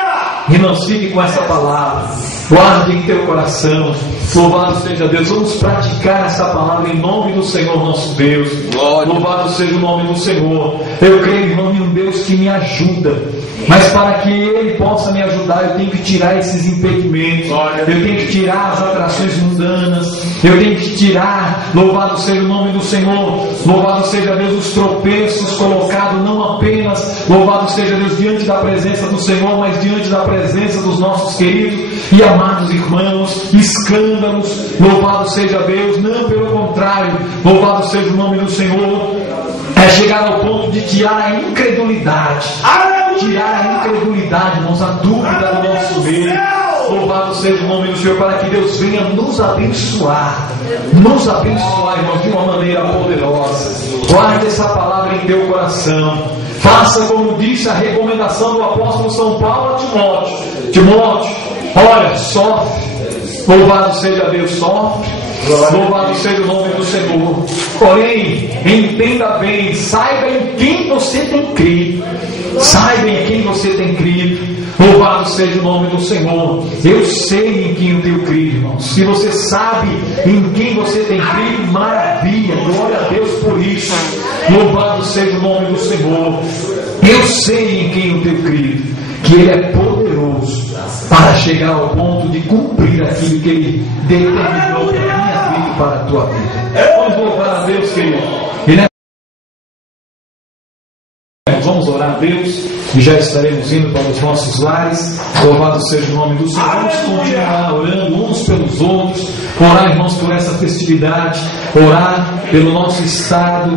E não fique com essa palavra, guarde em teu coração. Louvado seja Deus. Vamos praticar essa palavra em nome do Senhor nosso Deus. Glória. Louvado seja o nome do Senhor. Eu creio, irmão, em um Deus que me ajuda, mas para que Ele possa me ajudar, eu tenho que tirar esses impedimentos. Eu tenho que tirar as atrações mundanas. Eu tenho que tirar, louvado seja o nome do Senhor, louvado seja Deus, os tropeços colocados não apenas, louvado seja Deus, diante da presença do Senhor, mas diante da presença dos nossos queridos e amados irmãos, escândalos, louvado seja Deus. Não, pelo contrário, louvado seja o nome do Senhor, é chegar ao ponto de tirar a incredulidade. Tirar a incredulidade, irmãos, a dúvida do nosso meio. Louvado seja o nome do Senhor, para que Deus venha nos abençoar, irmãos, de uma maneira poderosa. Guarde essa palavra em teu coração. Faça como disse a recomendação do apóstolo São Paulo a Timóteo: Timóteo, olha, sofre. Louvado seja Deus, sofre. Louvado seja o nome do Senhor. Porém, entenda bem, saiba em quem você tem crido. Saiba em quem você tem crido. Louvado seja o nome do Senhor. Eu sei em quem eu tenho crido, irmãos. Se você sabe em quem você tem crido, maravilha, glória a Deus por isso. Louvado seja o nome do Senhor. Eu sei em quem eu tenho crido, que Ele é poderoso para chegar ao ponto de cumprir aquilo que Ele determinou para a minha vida e para a tua vida. Vamos louvar a Deus, querido. Vamos orar a Deus e já estaremos indo para os nossos lares. Louvado seja o nome do Senhor. Vamos continuar orando uns pelos outros. Orar, irmãos, por essa festividade. Orar pelo nosso estado,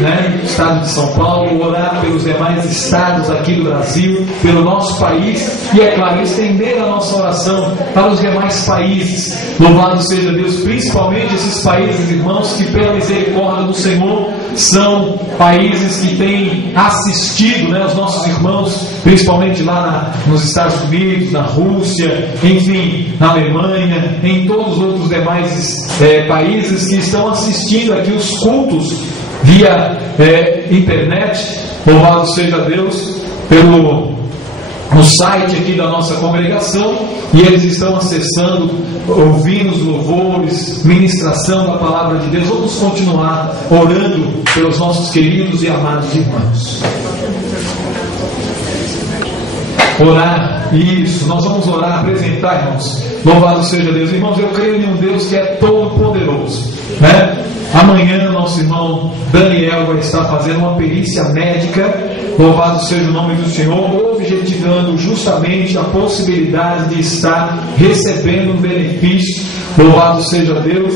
né? Estado de São Paulo. Orar pelos demais estados aqui do Brasil, pelo nosso país. E, é claro, estender a nossa oração para os demais países. Louvado seja Deus, principalmente esses países, irmãos, que pela misericórdia do Senhor são países que têm assistido, né, os nossos irmãos, principalmente lá nos Estados Unidos, na Rússia, enfim, na Alemanha, em todos os outros demais países que estão assistindo aqui os cultos via internet. Louvado seja Deus no site aqui da nossa congregação, e eles estão acessando, ouvindo os louvores, ministração da palavra de Deus. Vamos continuar orando pelos nossos queridos e amados irmãos. Orar, isso, nós vamos orar, apresentar, irmãos. Louvado seja Deus. Irmãos, eu creio em um Deus que é todo poderoso, né? Amanhã nosso irmão Daniel vai estar fazendo uma perícia médica. Louvado seja o nome do Senhor, objetivando justamente a possibilidade de estar recebendo um benefício, louvado seja Deus,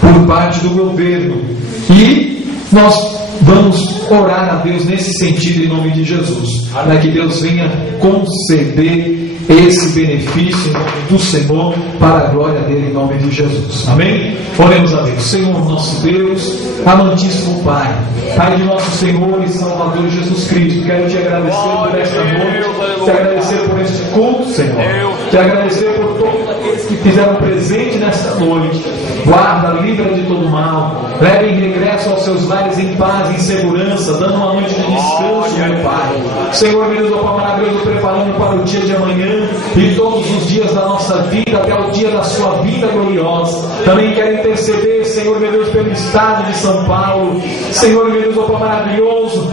por parte do governo. E nós Vamos orar a Deus nesse sentido em nome de Jesus, para que Deus venha conceder esse benefício em nome do Senhor, para a glória dele em nome de Jesus. Amém? Oremos a Deus. Senhor nosso Deus, amantíssimo Pai, Pai de nosso Senhor e Salvador Jesus Cristo, quero te agradecer por esta noite, te agradecer por este culto, Senhor, te agradecer por todos aqueles que fizeram presente nesta noite. Guarda, livra de todo mal, leve em regresso aos seus lares em paz, em segurança, dando uma noite de descanso, meu Pai. Senhor, meu Deus, ó Pai maravilhoso, preparando para o dia de amanhã e todos os dias da nossa vida, até o dia da sua vida gloriosa. Também quero interceder, Senhor, meu Deus, pelo estado de São Paulo. Senhor, meu Deus, ó Pai maravilhoso,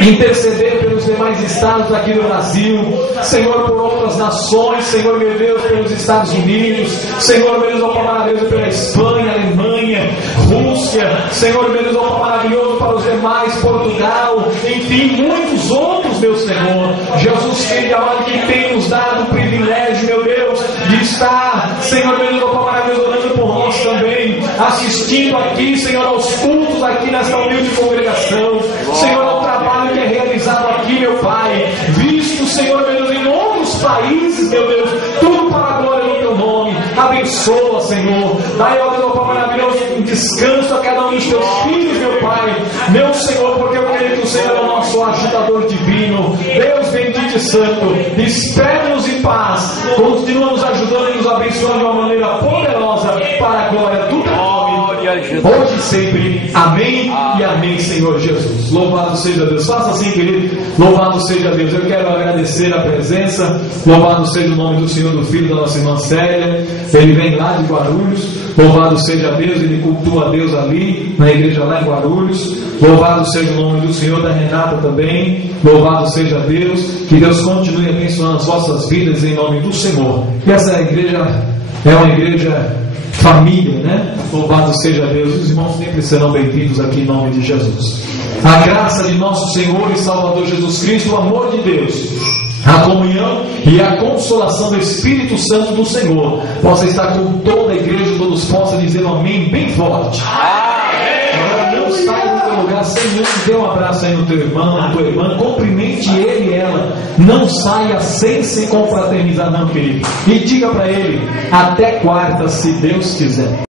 interceder pelos demais estados aqui do Brasil. Senhor, por outras nações. Senhor, meu Deus, pelos Estados Unidos. Senhor, meu Deus, ó Pai maravilhoso, pela Espanha, Alemanha, Rússia. Senhor, meu Deus, ó Pai maravilhoso, para os demais, Portugal, enfim, muitos outros, meu Senhor. Jesus, querido amado, que tem nos dado o privilégio, meu Deus, de estar, Senhor, meu Deus, ó Pai maravilhoso, orando por nós também, assistindo aqui, Senhor, aos cultos aqui nesta humilde congregação. Senhor, ao trabalho que é realizado aqui, meu Pai, visto, Senhor, meu Deus, em outros países, meu Deus, tudo para a glória do teu nome. Abençoa, Senhor, dai, ó Deus, ó Pai maravilhoso, um descanso a cada um dos teus filhos, meu Pai, meu Senhor, porque eu creio que o Senhor é o nosso ajudador divino. Deus bendito e santo, espere-nos em paz, continua nos ajudando e nos abençoando de uma maneira poderosa para a glória do teu nome, hoje e sempre. Amém e amém, Senhor Jesus. Louvado seja Deus. Faça assim, querido. Louvado seja Deus. Eu quero agradecer a presença. Louvado seja o nome do Senhor, do Filho da nossa irmã Célia. Ele vem lá de Guarulhos. Louvado seja Deus. Ele cultua a Deus ali, na igreja lá em Guarulhos. Louvado seja o nome do Senhor, da Renata também. Louvado seja Deus. Que Deus continue abençoando as vossas vidas em nome do Senhor. E essa igreja é uma igreja família, né? Louvado seja Deus. Os irmãos sempre serão bem-vindos aqui em nome de Jesus. A graça de nosso Senhor e Salvador Jesus Cristo, o amor de Deus, a comunhão e a consolação do Espírito Santo do Senhor possa estar com toda a igreja, todos possam dizer um amém bem forte. Agora não saia do teu lugar sem antes dê um abraço aí no teu irmão, na tua irmã, cumprimente ele e ela. Não saia sem se confraternizar não, querido. E diga para ele, até quarta, se Deus quiser.